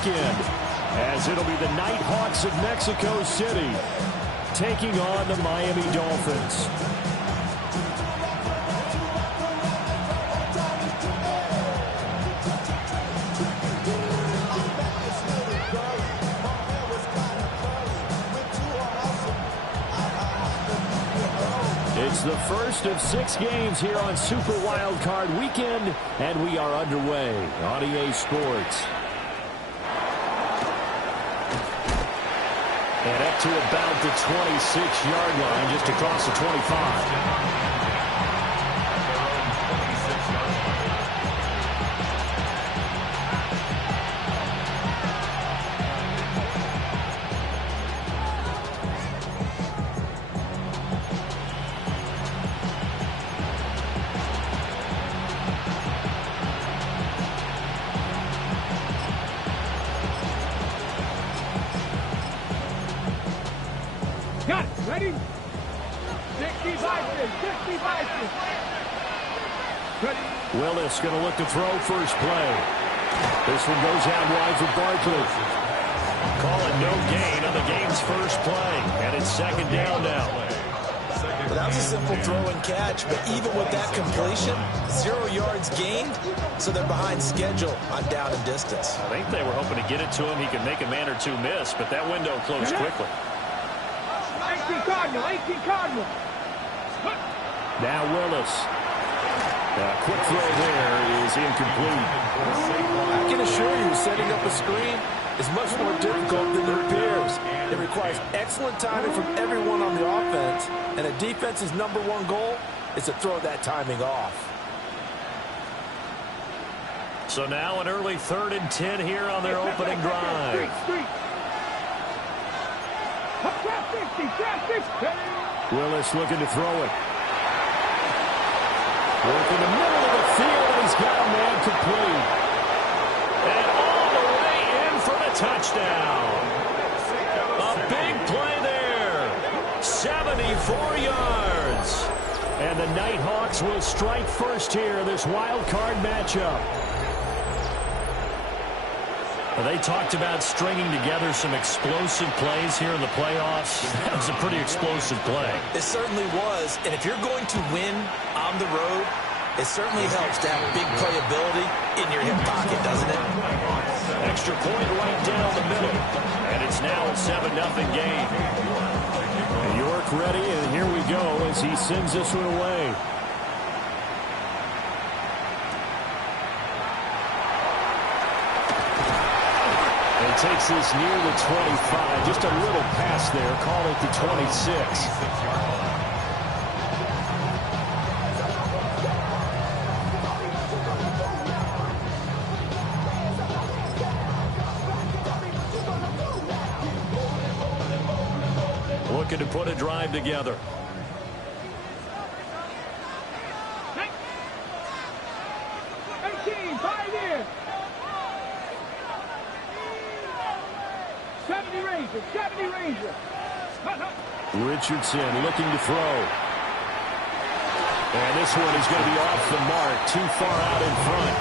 weekend, as it'll be the Nighthawks of Mexico City taking on the Miami Dolphins. It's the first of 6 games here on Super Wildcard Weekend, and we are underway on EA Sports. And up to about the 26-yard line, just across the 25. Got it. Ready? 60 Vikings. 60 Vikings. Ready? Willis going to look to throw first play. This one goes out wide for Barkley. Call it no gain on the game's first play. And it's second down now. Well, that was a simple throw and catch, but even with that completion, 0 yards gained, so they're behind schedule on down and distance. I think they were hoping to get it to him. He could make a man or two miss, but that window closed quickly. 18 Cardinal. 18 Cardinal. Now Willis. Quick throw there is incomplete. I can assure you, setting up a screen is much more difficult than it appears. It requires excellent timing from everyone on the offense, and a defense's #1 goal is to throw that timing off. So now an early 3rd and 10 here on their opening drive. Willis looking to throw it. Work in the middle of the field, and he's got a man complete. And all the way in for the touchdown. A big play there. 74 yards. And the Nighthawks will strike first here in this wild card matchup. They talked about stringing together some explosive plays here in the playoffs. That was a pretty explosive play. It certainly was, and if you're going to win on the road, it certainly helps to have big playability in your hip pocket, doesn't it? Extra point right down the middle, and it's now a 7-0 game. And York ready, and here we go as he sends this one away. Takes this near the 25. Just a little pass there. Call it the 26. Looking to put a drive together. Richardson looking to throw. And this one is going to be off the mark. Too far out in front.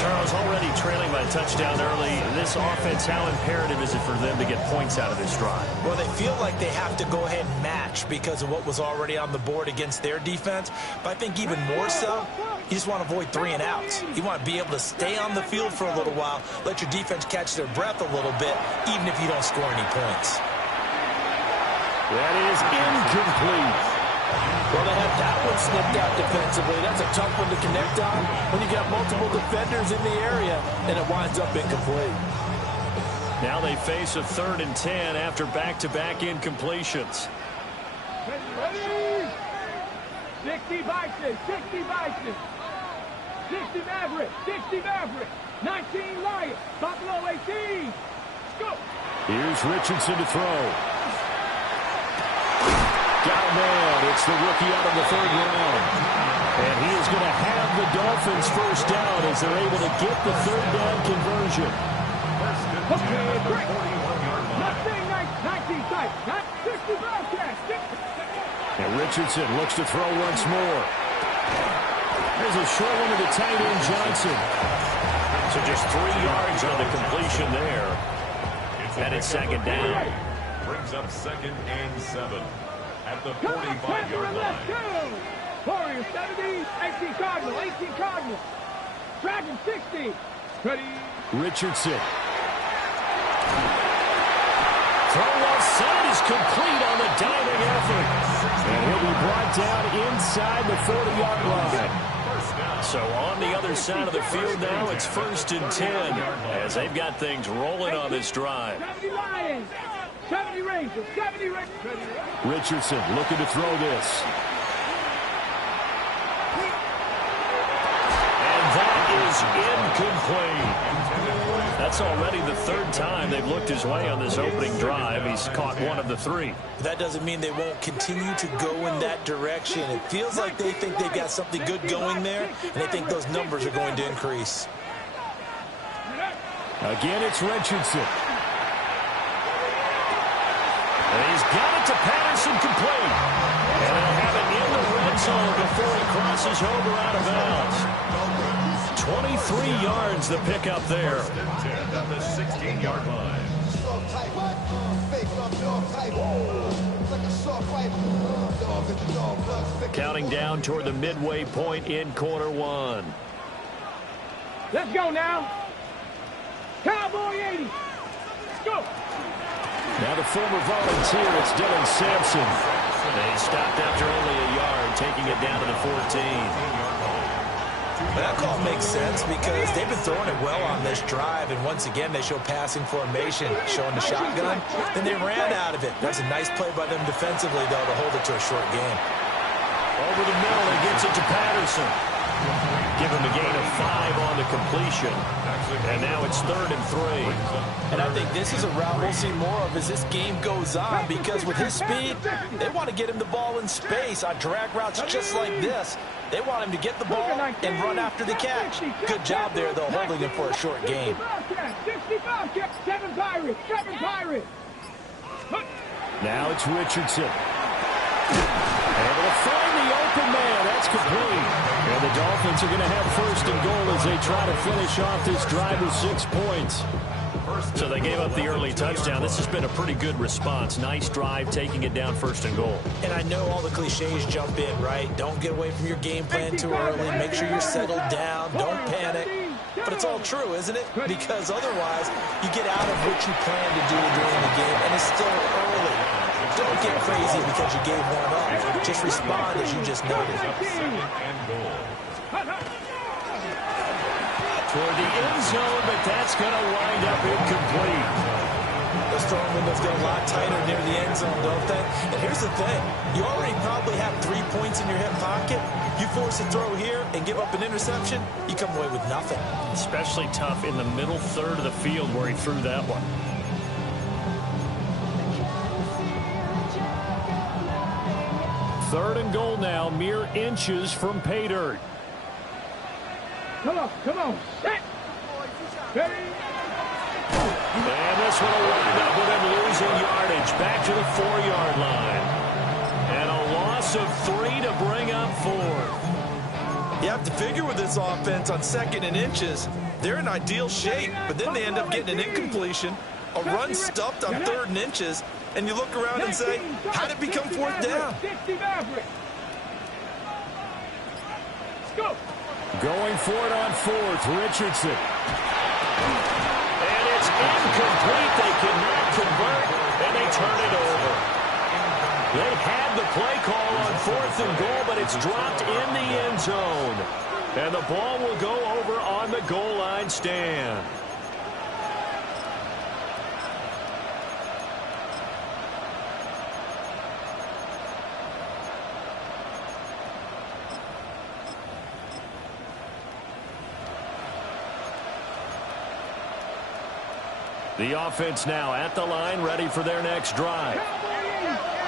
Charles, already trailing by a touchdown early. This offense, how imperative is it for them to get points out of this drive? Well, they feel like they have to go ahead and match because of what was already on the board against their defense. But I think even more so, you just want to avoid 3 and outs. You want to be able to stay on the field for a little while, let your defense catch their breath a little bit, even if you don't score any points. That is incomplete. Well, they had that one snipped out defensively. That's a tough one to connect on when you got multiple defenders in the area, and it winds up incomplete. Now they face a 3rd and 10 after back-to-back incompletions. Ready? 60 Vikings, 60 Vikings. 60 Maverick, 60 Maverick. 19 Lions, Buffalo 18. Go. Here's Richardson to throw. Got a man. It's the rookie out of the 3rd round. And he is going to have the Dolphins first down as they're able to get the 3rd down conversion. Okay, great. Not saying 19 type. Not 60 broadcast. And Richardson looks to throw once more. There's a short one to the tight end, Johnson. So just 3 yards on the completion. completion there. And it's second down. Brings up 2nd and 7 at the 45-yard line. Warriors 70, 18 Cardinal, 18 Cardinal. Dragon 60. Ready. Richardson. Throw well set is complete on the diving effort. And he'll be brought down inside the 40-yard line. So on the other side of the field now, it's 1st and 10 as they've got things rolling on this drive. 70 Lions, 70 Rangers, 70 Rangers. Richardson looking to throw this. And that is incomplete. That's already the 3rd time they've looked his way on this opening drive. He's caught 1 of the 3. That doesn't mean they won't continue to go in that direction. It feels like they think they've got something good going there, and they think those numbers are going to increase. Again, it's Richardson. And he's got it to Patterson, complete. And they'll have it in the red zone before he crosses over out of bounds. 23 yards the pickup there. At the 16-yard line. Counting down toward the midway point in quarter 1. Let's go now. Cowboy 80. Let's go. Now the former volunteer, it's Dylan Sampson. They stopped after only a yard, taking it down to the 14. That call makes sense because they've been throwing it well on this drive, and once again they show passing formation, showing the shotgun. Then they ran out of it. That's a nice play by them defensively, though, to hold it to a short game. Over the middle, he gets it to Patterson. Give him a gain of 5 on the completion. And now it's 3rd and 3. And I think this is a route we'll see more of as this game goes on, because with his speed, they want to get him the ball in space on drag routes just like this. They want him to get the ball and run after the catch. Good job there, though, holding him for a short game. 65, 7 Pirates, 7 Pirates. Now it's Richardson. Able to find the open man. That's complete. And the Dolphins are going to have 1st and goal as they try to finish off this drive with 6 points. So they gave up the early touchdown. This has been a pretty good response. Nice drive, taking it down 1st and goal. And I know all the cliches jump in, right? Don't get away from your game plan too early. Make sure you're settled down. Don't panic. But it's all true, isn't it? Because otherwise, you get out of what you plan to do during the game, and it's still early. Don't get crazy because you gave one up. Just respond as you just noted. For the end zone, but that's going to wind up incomplete. Those throwing windows get a lot tighter near the end zone, don't they? And here's the thing. You already probably have 3 points in your hip pocket. You force a throw here and give up an interception, you come away with nothing. Especially tough in the middle 3rd of the field where he threw that one. 3rd and goal now, mere inches from pay dirt. Come on, come on. Set. Ready. And this one will wind up with him losing yardage back to the 4-yard line. And a loss of 3 to bring up 4th. You have to figure with this offense on 2nd and inches, they're in ideal shape, but then they end up getting an incompletion, a run stuffed on 3rd and inches, and you look around and say, how did it become 4th down? Going for it on 4th, Richardson. And it's incomplete. They cannot convert, and they turn it over. They had the play call on 4th and goal, but it's dropped in the end zone. And the ball will go over on the goal line stand. The offense now at the line, ready for their next drive.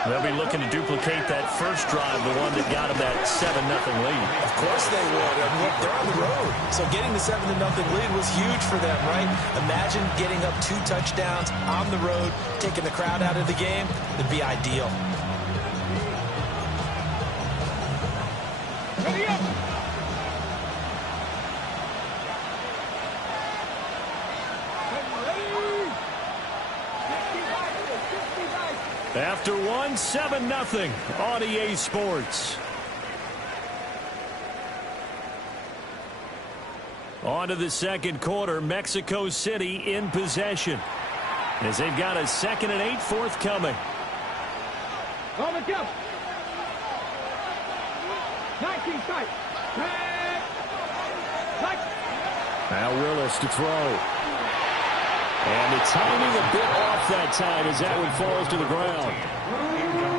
They'll be looking to duplicate that first drive, the one that got them that 7-0 lead. Of course they would. And look, they're on the road. So getting the 7-0 lead was huge for them, right? Imagine getting up 2 touchdowns on the road, taking the crowd out of the game. It'd be ideal. Ready up. Ready? After one, 7-0 on EA Sports. On to the second quarter, Mexico City in possession, as they've got a 2nd and 8 forthcoming. On the jump. 19 strike. Now Willis to throw. And the timing a bit off that time as that one falls to the ground.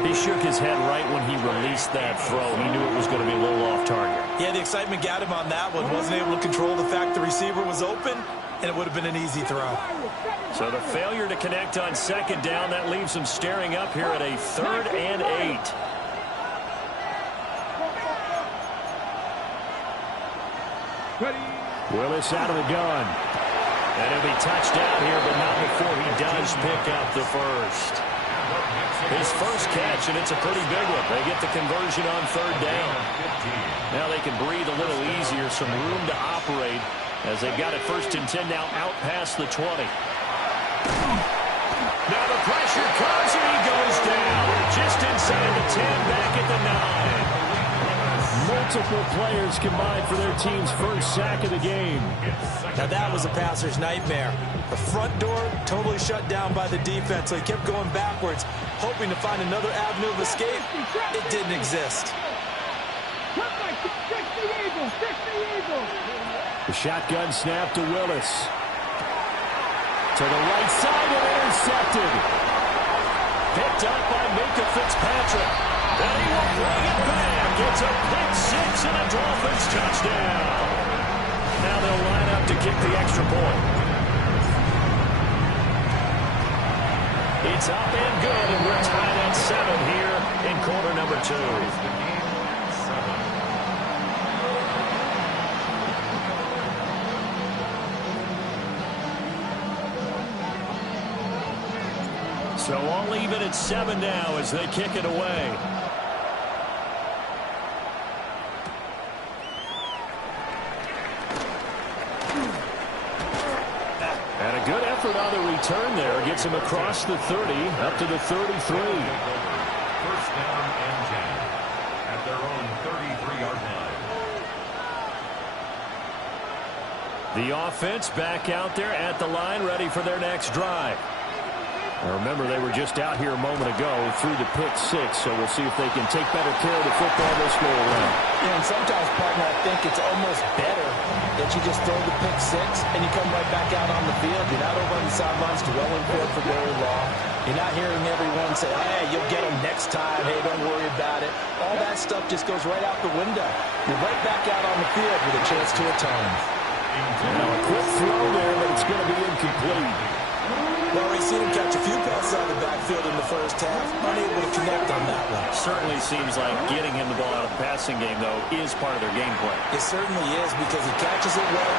He shook his head right when he released that throw. He knew it was going to be a little off target. Yeah, the excitement got him on that one. Wasn't able to control the fact the receiver was open, and it would have been an easy throw. So the failure to connect on 2nd down, that leaves him staring up here at a 3rd and 8. Willis out of the gun. And he'll be touched down here, but not before he does pick up the first. His first catch, and it's a pretty big one. They get the conversion on 3rd down. Now they can breathe a little easier, some room to operate as they've got it 1st and 10 now out past the 20. Now the pressure comes, and he goes down just inside the 10, back at the 9. Multiple players combined for their team's first sack of the game. Now that was a passer's nightmare. The front door totally shut down by the defense, so he kept going backwards, hoping to find another avenue of escape. It didn't exist. The shotgun snap to Willis. To the right side and intercepted. Picked up by Minka Fitzpatrick. And he will bring it back. It's a pick 6 and a Dolphins touchdown. Now they'll line up to kick the extra point. It's up and good, and we're tied at 7 here in quarter number 2. So all even at 7 now as they kick it away. And a good effort on the return there. Gets him across the 30, up to the 33. 1st down and 10 at their own 33-yard line. The offense back out there at the line, ready for their next drive. Now remember, they were just out here a moment ago through the pick 6, so we'll see if they can take better care of the football this go around. Yeah, and sometimes, partner, I think it's almost better that you just throw the pick 6 and you come right back out on the field. You're not over on the sidelines dwelling for it for very long. You're not hearing everyone say, hey, you'll get them next time. Hey, don't worry about it. All that stuff just goes right out the window. You're right back out on the field with a chance to atone. Now a quick throw there, but it's going to be incomplete. Well, we've seen him catch a few passes out of the backfield in the first half. Unable to connect on that one. Certainly seems like getting him the ball out of the passing game, though, is part of their game plan. It certainly is because he catches it well,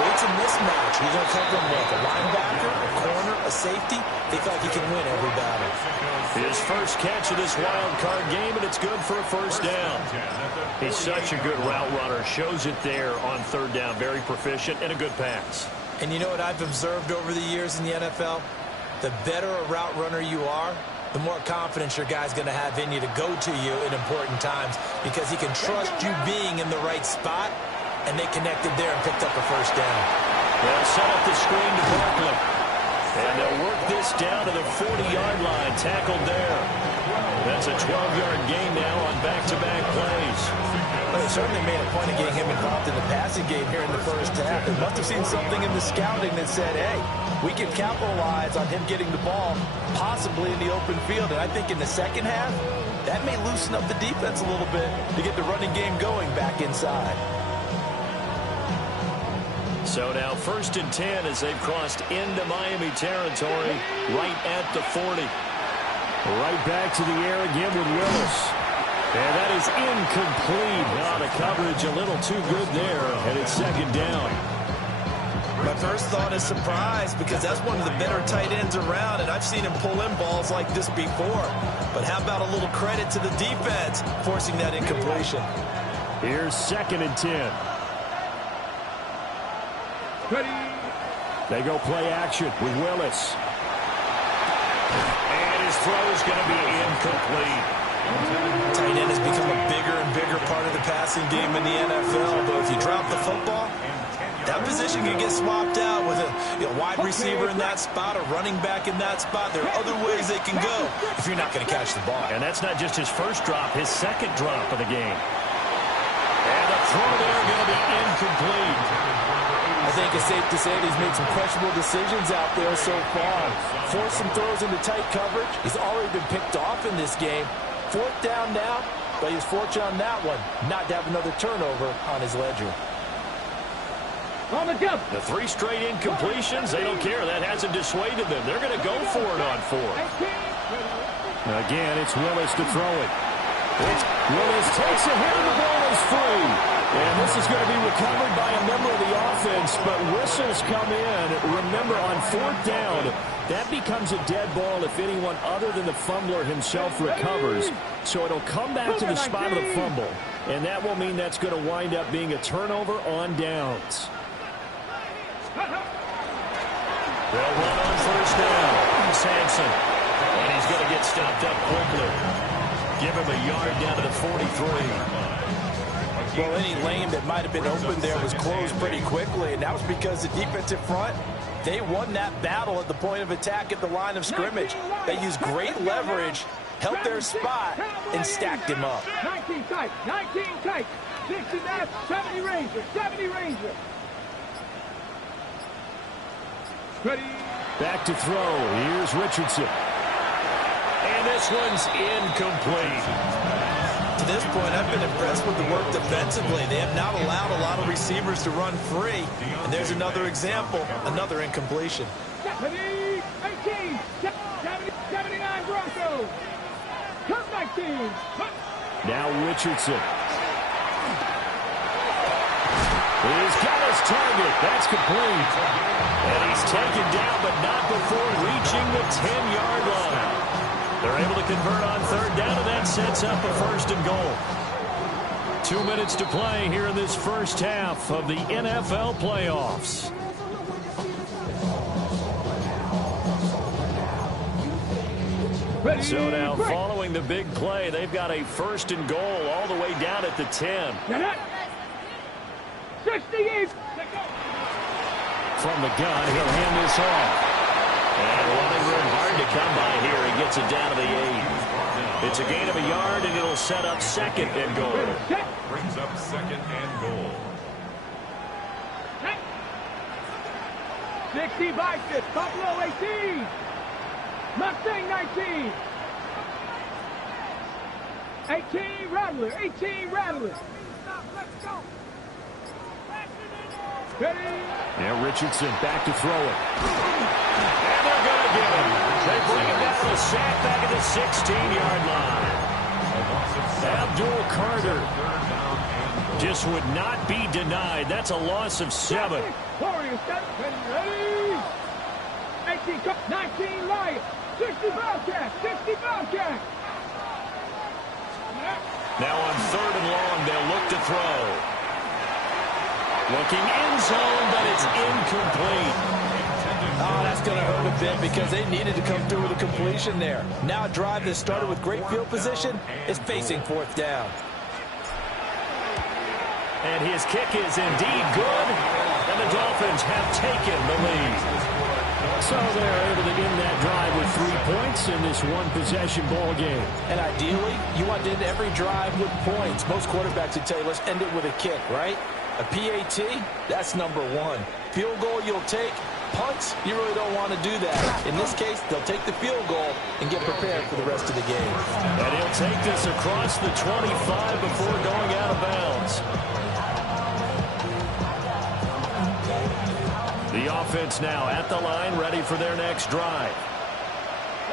creates a mismatch. He's going to cover him with a linebacker, a corner, a safety. They feel like he can win every battle. His first catch of this wild card game, and it's good for a 1st down. He's such a good route runner. Shows it there on 3rd down. Very proficient and a good pass. And you know what I've observed over the years in the NFL? The better a route runner you are, the more confidence your guy's going to have in you to go to you in important times because he can trust you being in the right spot, and they connected there and picked up a 1st down. They'll set up the screen to Barkley. And they'll work this down to the 40-yard line, tackled there. That's a 12-yard gain now on back-to-back plays. Well, they certainly made a point of getting him involved in the passing game here in the first half. They must have seen something in the scouting that said, hey, we can capitalize on him getting the ball, possibly in the open field. And I think in the second half, that may loosen up the defense a little bit to get the running game going back inside. So now 1st and 10 as they've crossed into Miami territory right at the 40. Right back to the air again with Willis. And that is incomplete. Now the coverage a little too good there, and it's 2nd down. My first thought is surprise because that's one of the better tight ends around, and I've seen him pull in balls like this before. But how about a little credit to the defense forcing that incompletion? Here's 2nd and 10. They go play action with Willis. And his throw is going to be incomplete. Tight end has become a bigger and bigger part of the passing game in the NFL, but if you drop the football, that position can get swapped out with a wide receiver in that spot, a running back in that spot. There are other ways they can go if you're not going to catch the ball. And that's not just his first drop, his second drop of the game. And the throw there going to be incomplete. I think it's safe to say that he's made some questionable decisions out there so far. Forced some throws into tight coverage. He's already been picked off in this game. Fourth down now, but he's fortunate on that one not to have another turnover on his ledger. On the jump. The 3 straight incompletions, they don't care. That hasn't dissuaded them. They're going to go for it on 4th. Again, it's Willis to throw it. Willis takes a hit and the ball is free. And this is going to be recovered by a member of the offense, but whistles come in. Remember, on 4th down, that becomes a dead ball if anyone other than the fumbler himself recovers. So it'll come back to the spot of the fumble, and that will mean that's going to wind up being a turnover on downs. They'll run on 1st down. Sampson. And he's going to get stopped up quickly. Give him a yard down to the 43. Well, any lane that might have been open there was closed pretty quickly, and that was because the defensive front, they won that battle at the point of attack at the line of scrimmage. They used great leverage, held their spot, and stacked him up. 19 tight, 19 tight, 69, 70 Ranger, 70 Ranger. Ready. Back to throw. Here's Richardson. And this one's incomplete. To this point, I've been impressed with the work defensively. They have not allowed a lot of receivers to run free. And there's another example, another incompletion. 70, 18, 70, 79 Broncos. Come 19. Now Richardson. He's got his target. That's complete. And he's taken down, but not before reaching the 10-yard line. They're able to convert on 3rd down, and that sets up a 1st and goal. 2 minutes to play here in this first half of the NFL playoffs. So now, following the big play, they've got a 1st and goal all the way down at the 10. 68. From the gun, he'll hand this off. And running room hard to come by here. He gets it down to the 8. It's a gain of a yard, and it'll set up 2nd and goal. Brings up 2nd and goal. 65, Buffalo 18. Mustang 19. 18 Rattler, 18 Rattler. Ready. Now Richardson back to throw it. And they're going to get him. They bring him down to the sack back at the 16-yard line. Abdul Carter just would not be denied. That's a loss of 7. Warriors, ready. 18, 19 Lions, 60 Bobcats, 60 Bobcats. Now on 3rd and long, they'll look to throw. Looking in zone, but it's incomplete. Oh, that's going to hurt a bit because they needed to come through with a completion there. Now a drive that started with great field position is facing 4th down. And his kick is indeed good, and the Dolphins have taken the lead. So they're able to end that drive with 3 points in this one-possession ball game. And ideally, you want to end every drive with points. Most quarterbacks would tell you, let's end it with a kick, right? A PAT, that's number 1. Field goal you'll take. Punts, you really don't want to do that. In this case, they'll take the field goal and get prepared for the rest of the game. And he'll take this across the 25 before going out of bounds. The offense now at the line, ready for their next drive.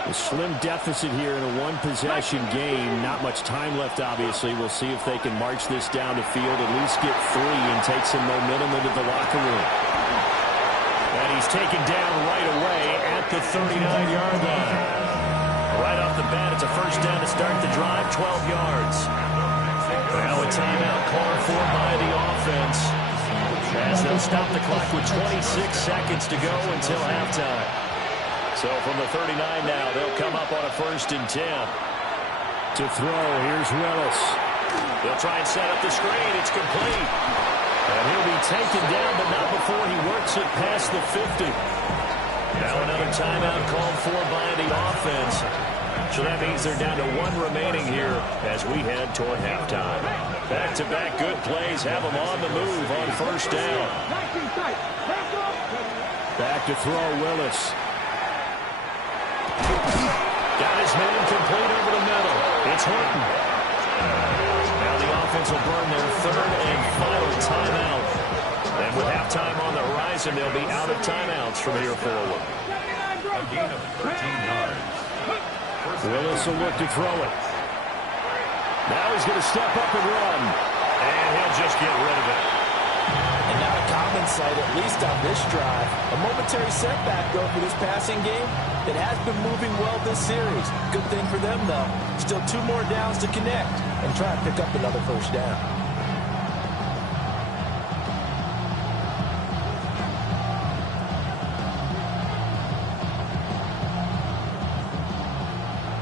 A slim deficit here in a one-possession game. Not much time left, obviously. We'll see if they can march this down the field, at least get 3 and take some momentum into the locker room. And he's taken down right away at the 39-yard line. Right off the bat, it's a 1st down to start the drive, 12 yards. Well, a timeout called for by the offense, as they'll stop the clock with 26 seconds to go until halftime. So from the 39 now, they'll come up on a 1st and 10. To throw, here's Willis. They'll try and set up the screen. It's complete. And he'll be taken down, but not before he works it past the 50. Now another timeout called for by the offense. So that means they're down to 1 remaining here as we head toward halftime. Back-to-back good plays have them on the move on 1st down. Back to throw, Willis. Got his man complete over the middle. It's Horton. Now the offense will burn their 3rd and final timeout. And with halftime on the horizon, they'll be out of timeouts from here forward. A gain of 13 yards. Willis will look to throw it. Now he's going to step up and run. And he'll just get rid of it. And not a common sight, at least on this drive. A momentary setback, though, for this passing game. It has been moving well this series. Good thing for them, though. Still 2 more downs to connect and try and pick up another 1st down.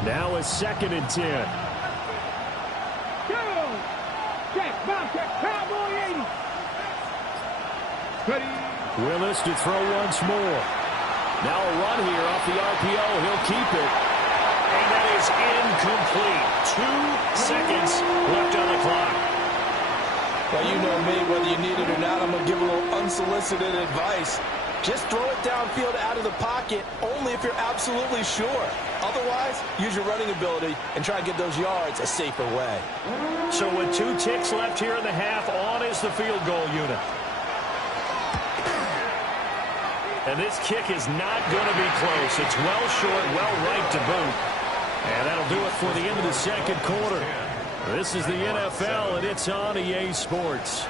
Now a 2nd and 10. Willis to throw once more. Now a run here off the RPO. He'll keep it. And that is incomplete. 2 seconds left on the clock. Well, you know me, whether you need it or not, I'm going to give a little unsolicited advice. Just throw it downfield out of the pocket only if you're absolutely sure. Otherwise, use your running ability and try and get those yards a safer way. So with 2 ticks left here in the half, on is the field goal unit. And this kick is not going to be close. It's well short, well right to boot. And that'll do it for the end of the 2nd quarter. This is the NFL, and it's on EA Sports.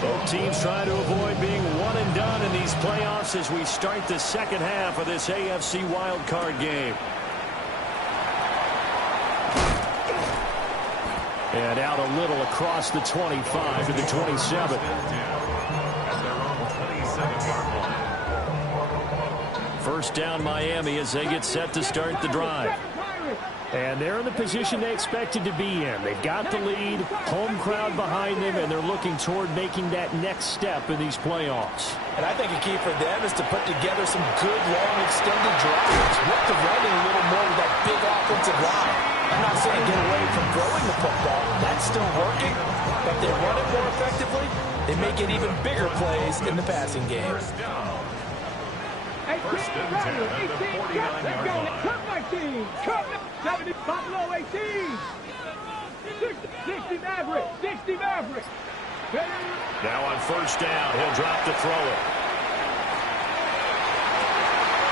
Both teams trying to avoid being one and done in these playoffs as we start the 2nd half of this AFC wildcard game. And out a little across the 25 to the 27. First down Miami as they get set to start the drive. And they're in the position they expected to be in. They've got the lead, home crowd behind them, and they're looking toward making that next step in these playoffs. And I think a key for them is to put together some good, long, extended drives. Work the running a little more with that big offensive line. I'm not saying get away from throwing the football. That's still working. But if they run it more effectively, they may get even bigger plays in the passing game. First and 10 at the 49-yard line. Cut my team. Cut 70 Buffalo 18. 60 Maverick. 60 Maverick. Now on first down, he'll drop to throw it.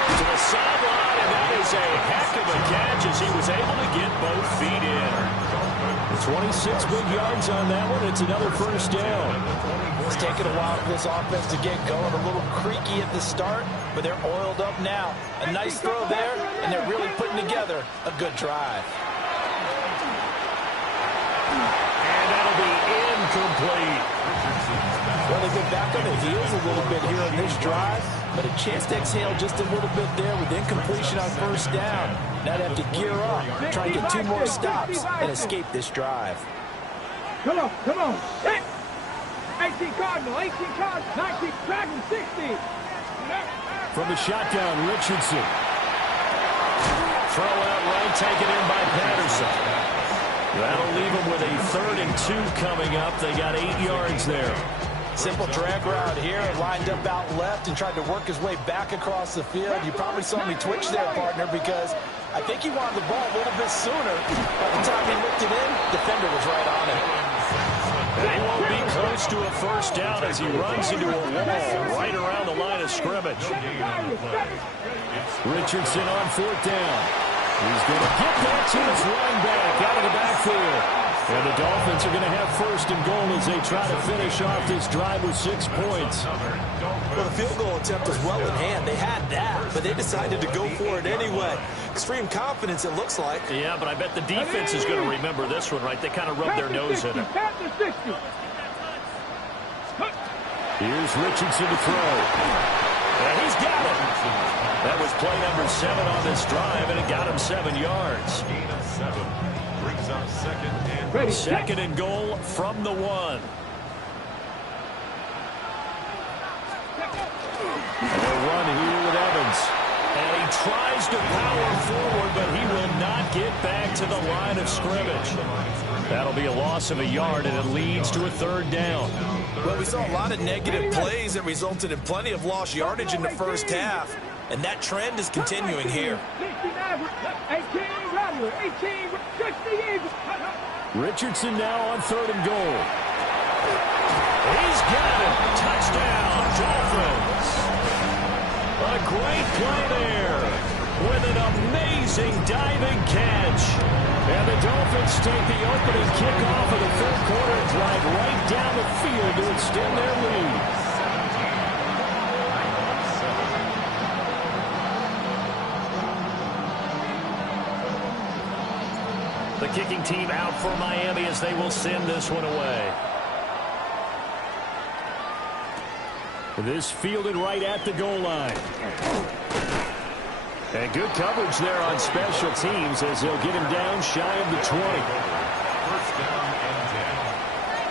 To the sideline, and that is a heck of a catch as he was able to get both feet in. 26 big yards on that one. It's another first down. It's taken a while for this offense to get going. A little creaky at the start, but they're oiled up now. A nice throw there, and they're really putting together a good drive. And that'll be incomplete. Well, they've been back on the heels a little bit here on this drive, but a chance to exhale just a little bit there with incompletion on first down. Now they have to gear up, try and get 2 more stops and escape this drive. Come on, come on. 18 Cardinal, 19 Dragon, 60. From the shotgun, Richardson. Throw out right, taken in by Patterson. That'll leave them with a 3rd and 2 coming up. They got 8 yards there. Simple drag route here, lined up out left and tried to work his way back across the field. You probably saw me twitch there, partner, because I think he wanted the ball a little bit sooner. By the time he looked it in, defender was right on it. And he won't be close to a first down as he runs into a wall right around the line of scrimmage. Richardson on 4th down. He's going to get that to his running back out of the backfield. And the Dolphins are going to have 1st and goal as they try to finish off this drive with 6 points. Well, the field goal attempt was well in hand. They had that, but they decided to go for it anyway. Extreme confidence, it looks like. Yeah, but I bet the defense is going to remember this one, right? They kind of rubbed their nose in it. Here's Richardson to throw. And he's got it. That was play number 7 on this drive, and it got him 7 yards. Gain of 7. Brings up Second and goal from the 1. And a run here with Evans. And he tries to power forward, but he will not get back to the line of scrimmage. That'll be a loss of a yard, and it leads to a 3rd down. Well, we saw a lot of negative plays that resulted in plenty of lost yardage in the first half, and that trend is continuing here. Richardson now on 3rd and goal. He's got it. Touchdown, Dolphins. A great play there with an amazing diving catch. And the Dolphins take the opening kickoff of the 3rd quarter and drive right down the field to extend their lead. The kicking team out for Miami as they will send this one away. This fielded right at the goal line. And good coverage there on special teams as they'll get him down shy of the 20. First down and 10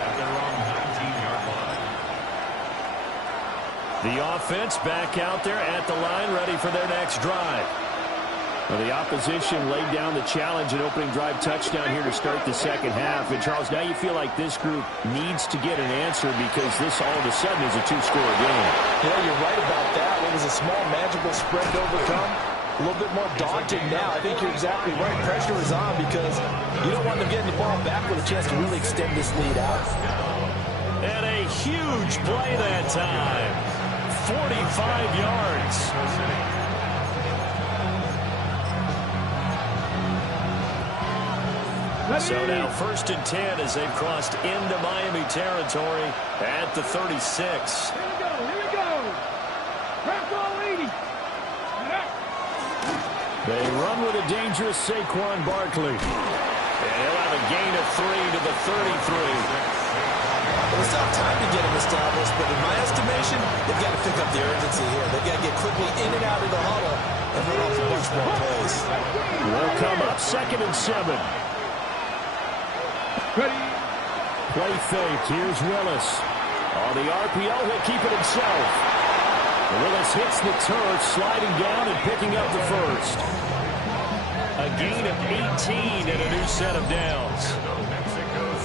at their own 19-yard line. The offense back out there at the line, ready for their next drive. Well, the opposition laid down the challenge and opening drive touchdown here to start the second half. And, Charles, now you feel like this group needs to get an answer because this all of a sudden is a 2-score game. Yeah, you're right about that. It was a small magical spread to overcome. A little bit more daunting now. I think you're exactly right. Pressure is on because you don't want them getting the ball back with a chance to really extend this lead out. And a huge play that time. 45 yards. So now 1st and 10 as they've crossed into Miami territory at the 36. Here we go. Crack all 80. They run with a dangerous Saquon Barkley. And he'll have a gain of 3 to the 33. Well, it's not time to get him established, but in my estimation, they've got to pick up the urgency here. They've got to get quickly in and out of the huddle and run off a bunch more plays. Will come up 2nd and 7. Play fake. Here's Willis. On the RPO, he'll keep it himself. Willis hits the turf, sliding down and picking up the first. A gain of 18 and a new set of downs.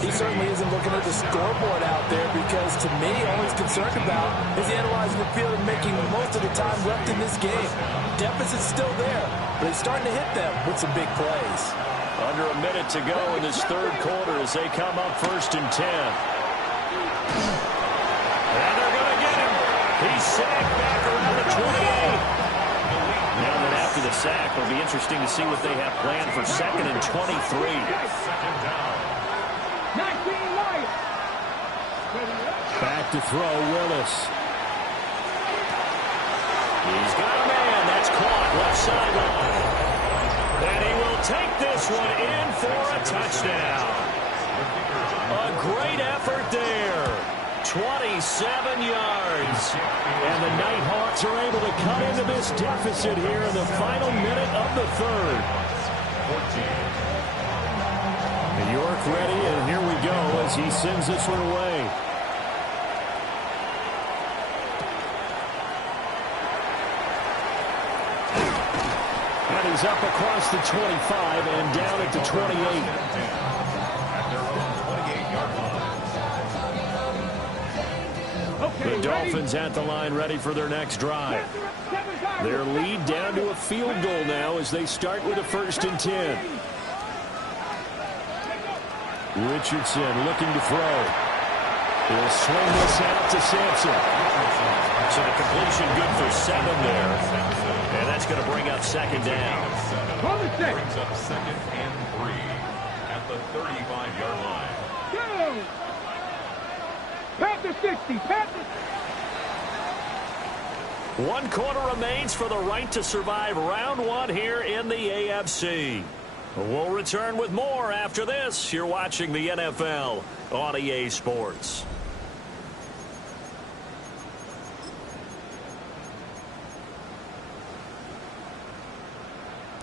He certainly isn't looking at the scoreboard out there because, to me, all he's concerned about is analyzing the field and making most of the time left in this game. Deficit's still there, but he's starting to hit them with some big plays. Under a minute to go in this 3rd quarter as they come up 1st and 10. And they're going to get him. He's sacked back around the 28. Now that after the sack, it'll be interesting to see what they have planned for 2nd and 23. Second down. Back to throw, Willis. He's got a man. That's caught left sideline. And he will take this one in for a touchdown. A great effort there. 27 yards. And the Nighthawks are able to cut into this deficit here in the final minute of the 3rd. York ready, and here we go as he sends this one away. And he's up across the 25 and down at the 28. At their own 28-yard line. The Dolphins at the line ready for their next drive. Their lead down to a field goal now as they start with a 1st and 10. Richardson looking to throw. He'll swing this out to Sampson. So the completion good for 7 there. And that's going to bring up 2nd down. Brings up 2nd and 3 at the 35-yard line. Go! Pat the 60. Pat the... 1 quarter remains for the right to survive round 1 here in the AFC. We'll return with more after this. You're watching the NFL on EA Sports.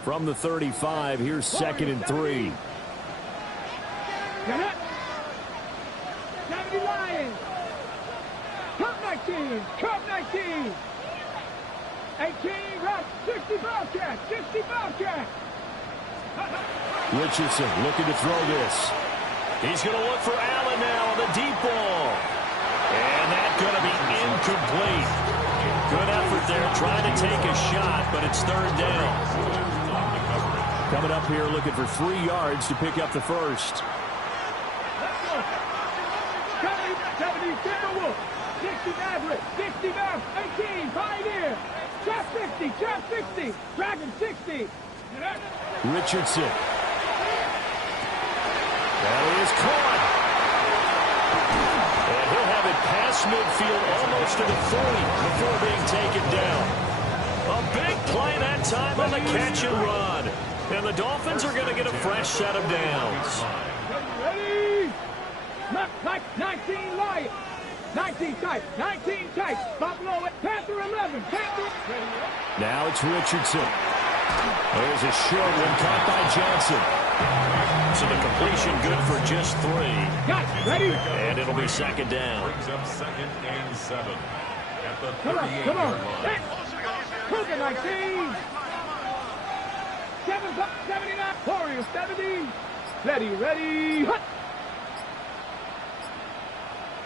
From the 35, here's 2nd and 3. Get it. 70 Lions. Cup 19. Cup 19. 18, Rock, 60 Bobcat, 60 Bobcat. Richardson looking to throw this. He's going to look for Allen now on the deep ball. And that's going to be incomplete. Good effort there trying to take a shot, but it's 3rd down. Coming up here looking for 3 yards to pick up the first. Let's go. 70 Timberwolf, 60 Maverick, 60 Maverick, 18 Pioneer. Chap 60, Chap 60, Dragon 60. Richardson. That is caught. And he'll have it past midfield almost to the 40 before being taken down. A big play that time on the catch and run. And the Dolphins are going to get a fresh set of downs. Ready? Not like 19 Lions. 19 tight, 19 tight. Buffalo at Panther 11. Panther. Now it's Richardson. There's a short one caught by Johnson. So the completion good for just 3. Got it. Ready? And it'll be 2nd down. Brings up 2nd and 7 at the 38-yard Come on, come on. line. Hook it 19. 79. Warriors 70. Ready, ready. Hut.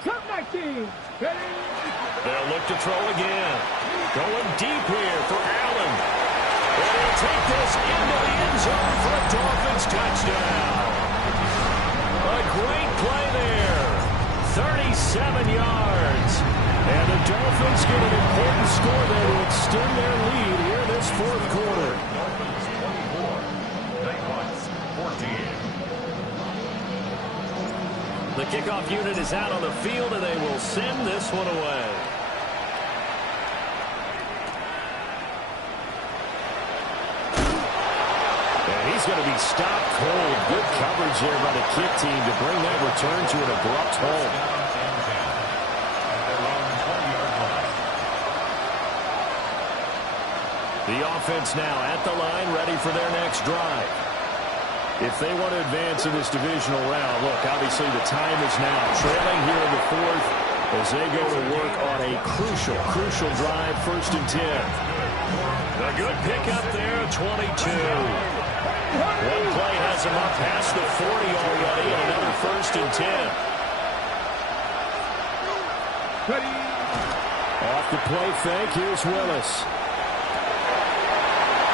Cup 19. Ready. They'll look to throw again. Going deep here for Allen. And he'll take this into the end zone for a Dolphins touchdown. A great play there. 37 yards. And the Dolphins get an important score there to extend their lead here in this 4th quarter. Dolphins 24, Nighthawks 14. The kickoff unit is out on the field, and they will send this one away. And he's going to be stopped cold. Good coverage there by the kick team to bring that return to an abrupt halt. The offense now at the line, ready for their next drive. If they want to advance in this divisional round, look, obviously the time is now. Trailing here in the 4th as they go to work on a crucial drive, 1st and 10. A good pickup there, 22. One play has him up past the 40 already, and another 1st and 10. Ready. Off the play fake, here's Willis.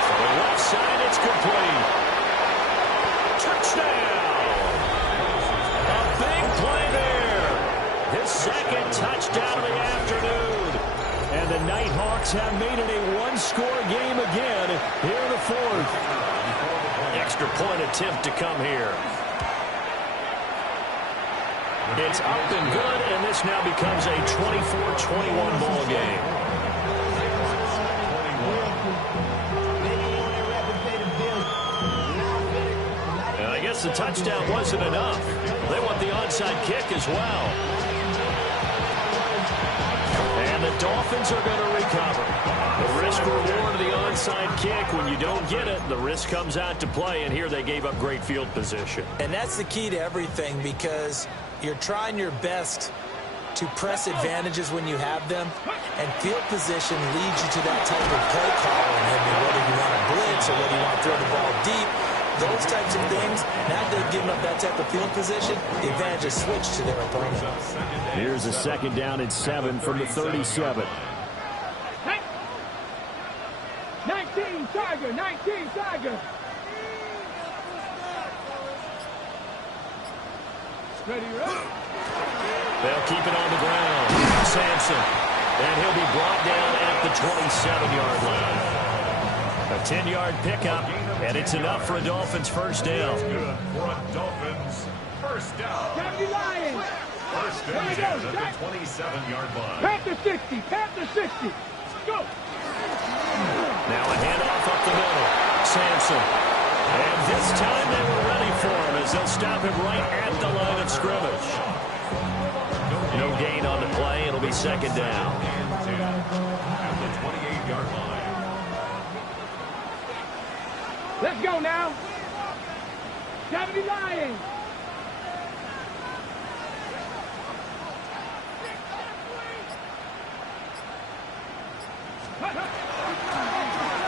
For the left side, it's complete. Touchdown! A big play there. His 2nd touchdown of the afternoon. And the Nighthawks have made it a 1-score game again here in the 4th. Extra point attempt to come here. It's up and good, and this now becomes a 24-21 ball game. I guess the touchdown wasn't enough. They want the onside kick as well. And the Dolphins are going to recover. The risk-reward of the onside kick, when you don't get it, the risk comes out to play, and here they gave up great field position. And that's the key to everything, because you're trying your best to press advantages when you have them, and field position leads you to that type of play calling. I mean, whether you want to blitz or whether you want to throw the ball deep, those types of things, now that they've given up that type of field position, the advantage is switched to their opponent. Here's a 2nd down and 7 from the 37. 19 Tiger, 19 Tiger. Ready, ready. They'll keep it on the ground. Sampson. And he'll be brought down at the 27-yard line. A 10-yard pickup, and it's enough for a Dolphins 1st down. Good for a Dolphins 1st down. 70 Lions. 1st and 10 at the 27-yard line. Panther 60, Panther 60. Go. Now a handoff up the middle. Sampson. And this time they were ready for him as they'll stop him right at the line of scrimmage. No gain on the play. It'll be 2nd down. And 10 at the 28-yard line. Let's go now. 70 Lions.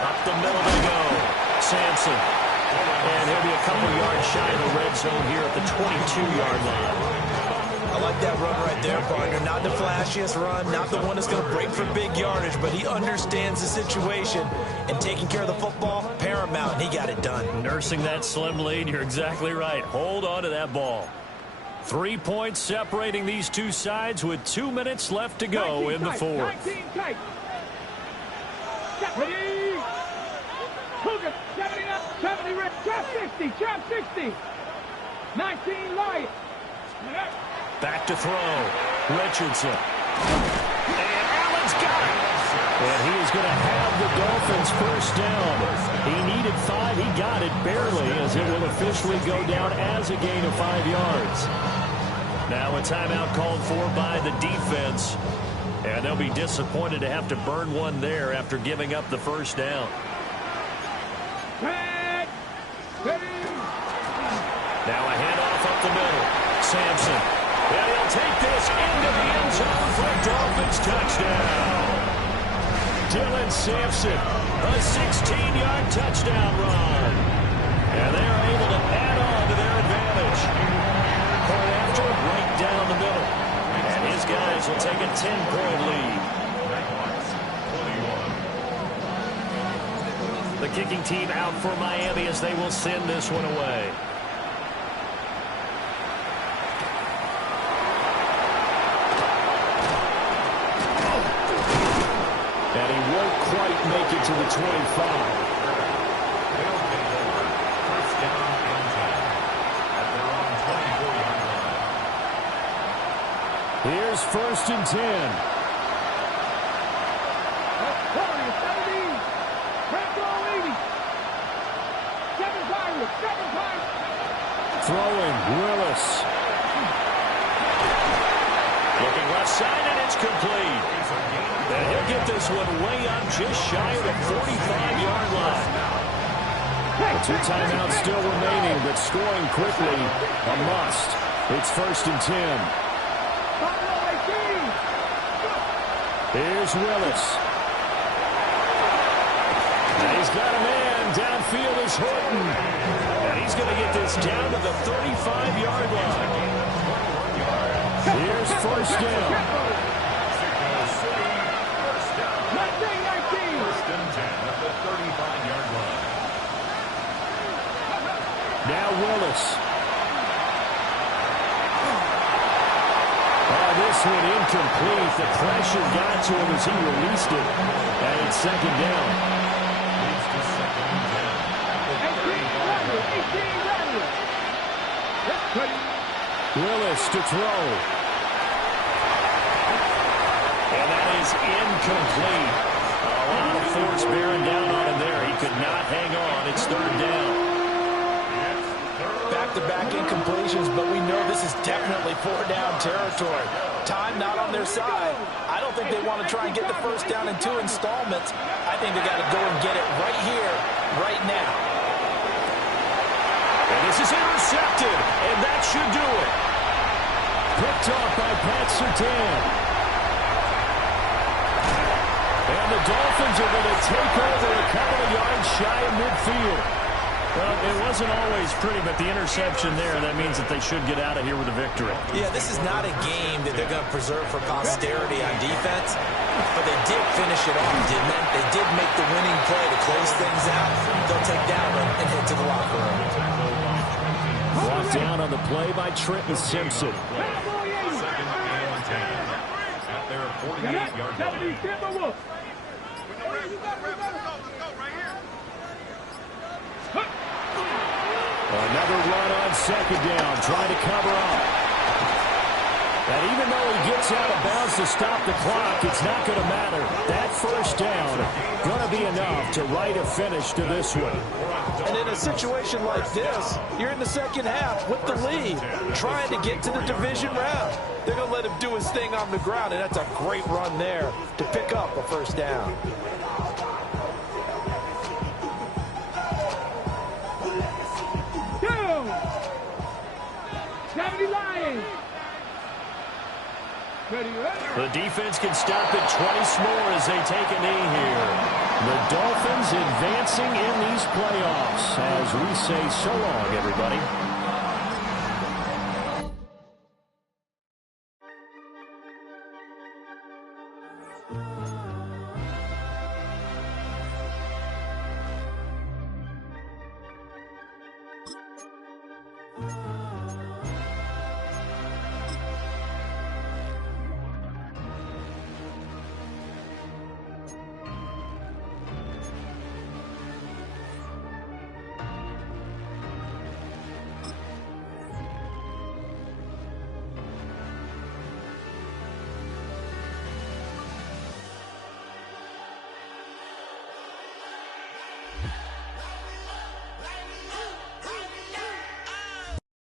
Up the middle they go. Sampson. And he'll be a couple yards shy of the red zone here at the 22-yard line. I like that run right there, partner. Not the flashiest run, not the one that's going to break for big yardage, but he understands the situation, and taking care of the football, paramount, and he got it done. Nursing that slim lead, you're exactly right. Hold on to that ball. 3 points separating these two sides with 2 minutes left to go in the fourth. 19 tight. Ready. Cougar, 70 red. Trap 60, trap 60. 19 Lions. Back to throw. Richardson. And Allen's got it. And he is going to have the Dolphins first down. He needed 5. He got it barely, as it will officially go down as a gain of 5 yards. Now a timeout called for by the defense. And they'll be disappointed to have to burn one there after giving up the first down. Now a handoff up the middle. Sampson. And he'll take this into the end zone for a Dolphins touchdown. Dylan Sampson, a 16-yard touchdown run. And they're able to add on to their advantage. Point after, right down the middle. And his guys will take a 10-point lead. The kicking team out for Miami as they will send this one away. And he won't quite make it to the 25. First down and 10 at their own 24-yard line. Here's first and 10. Throwing, Willis. Looking left side, and it's complete. And he'll get this one way up, just shy of the 45-yard line. The 2 timeouts still remaining, but scoring quickly, a must. It's first and 10. Here's Willis. And he's got a man. Downfield is Horton. And he's going to get this down to the 35-yard line. Here's first down. First and 10 at the 35-yard line. Now Willis. Oh, this one incomplete. The pressure got to him as he released it. And it's second down. Leads to second and 10. Willis to throw. And that is incomplete. A lot of force bearing down on him there. He could not hang on. It's third down. Back-to-back incompletions, but we know this is definitely 4-down territory. Time not on their side. I don't think they want to try and get the first down in 2 installments. I think they got to go and get it right here, right now. And this is intercepted, and that should do it. Picked off by Pat Surtain. And the Dolphins are going to take over a couple of yards shy of midfield. Well, it wasn't always pretty, but the interception there, that means that they should get out of here with a victory. Yeah, this is not a game that they're going to preserve for posterity on defense, but they did finish it off, didn't they? They did make the winning play to close things out. They'll take that one and head to the locker room. Brought down on the play by Trenton Simpson. Second and 10 at their 48-yard line. Another run on second down, trying to cover up. And even though he gets out of bounds to stop the clock, it's not going to matter. That first down going to be enough to write a finish to this one. And in a situation like this, you're in the second half with the lead, trying to get to the division round. They're going to let him do his thing on the ground, and that's a great run there to pick up a first down. Ready, ready. The defense can stop it twice more as they take a knee here. The Dolphins advancing in these playoffs as we say so long, everybody.